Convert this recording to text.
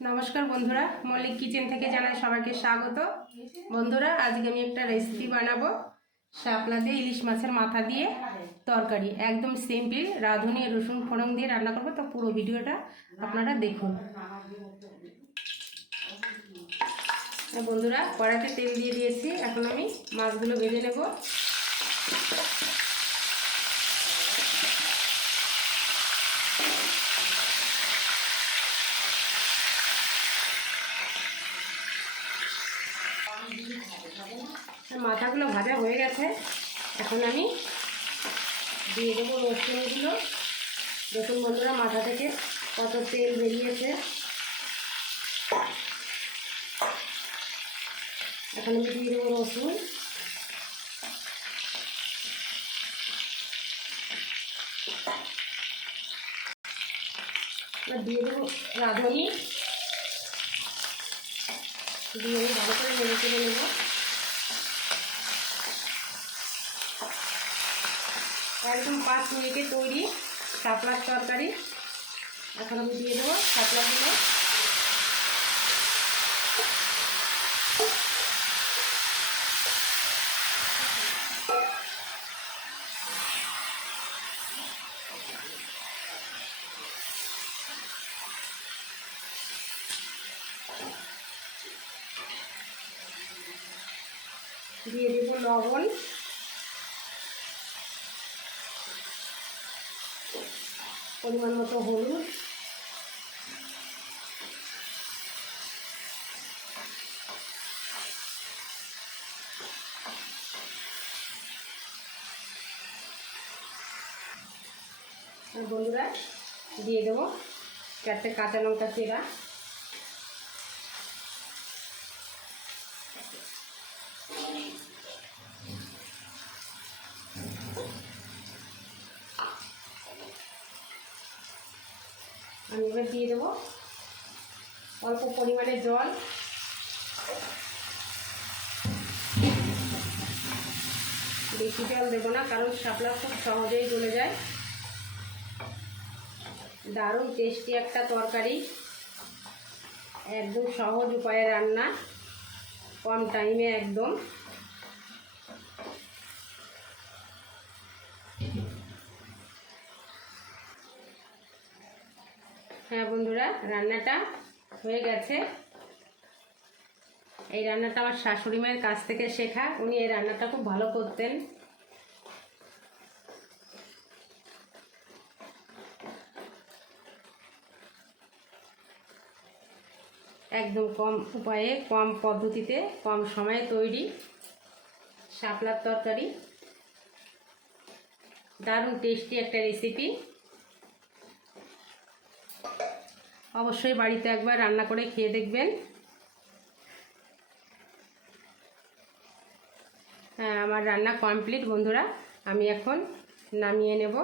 নমস্কার বন্ধুরা, মল্লিক কিচেন থেকে জানাই সবাইকে স্বাগত। বন্ধুরা, আজকে আমি একটা রেসিপি বানাবো। শাপলা দিয়ে ইলিশ মাছের মাথা দিয়ে তরকারি, একদম সিম্পল রাঁধুনি, রসুন, ফোড়ন দিয়ে রান্না করব। তো পুরো ভিডিওটা আপনারা দেখুন। বন্ধুরা কড়াতে তেল দিয়ে দিয়েছি। এখন আমি মাছগুলো ভেজে নেব। মাথাগুলো ভাজা হয়ে গেছে। এখন আমি দিয়ে দেবো রসুনগুলো। দেখুন বন্ধুরা মাথা থেকে কত তেল বেরিয়েছে। এখন আমি দিয়ে দেবো রসুন। দিয়ে দেবো রাঁধুনি। দিয়ে আমি ভালো করে নেড়ে চেড়ে নেব। একদম পাঁচ মিনিটে তৈরি শাপলার তরকারি। এখন আমি দিয়ে দেবো শাপলাগুলো। দিয়ে দেবো লবণ। পরিমাণ মতো হলুদ। বন্ধুরা দিয়ে দেবো চারটে কাঁচা লঙ্কা চেরা। আমি এবার দিয়ে দেবো। অল্প পরিমাণে জল। বেশি জল দেবো না, কারণ শাপলা খুব সহজেই গলে যায়। দারুণ টেস্টি একটা তরকারি। একদম সহজ উপায়ে রান্না, কম টাইমে একদম। হ্যাঁ বন্ধুরা, রান্নাটা হয়ে গেছে। এই রান্নাটা আমার শাশুড়ি মায়ের কাছ থেকে শেখা। উনি এই রান্নাটা খুব ভালো করতেন। একদম কম উপায়ে, কম পদ্ধতিতে, কম সময়ে তৈরি শাপলার তরকারি। দারুণ টেস্টি একটা রেসিপি অবশ্যই বাড়িতে একবার রান্না করে খেয়ে দেখবেন। হ্যাঁ আমার রান্না কমপ্লিট বন্ধুরা। আমি এখন নামিয়ে নেব।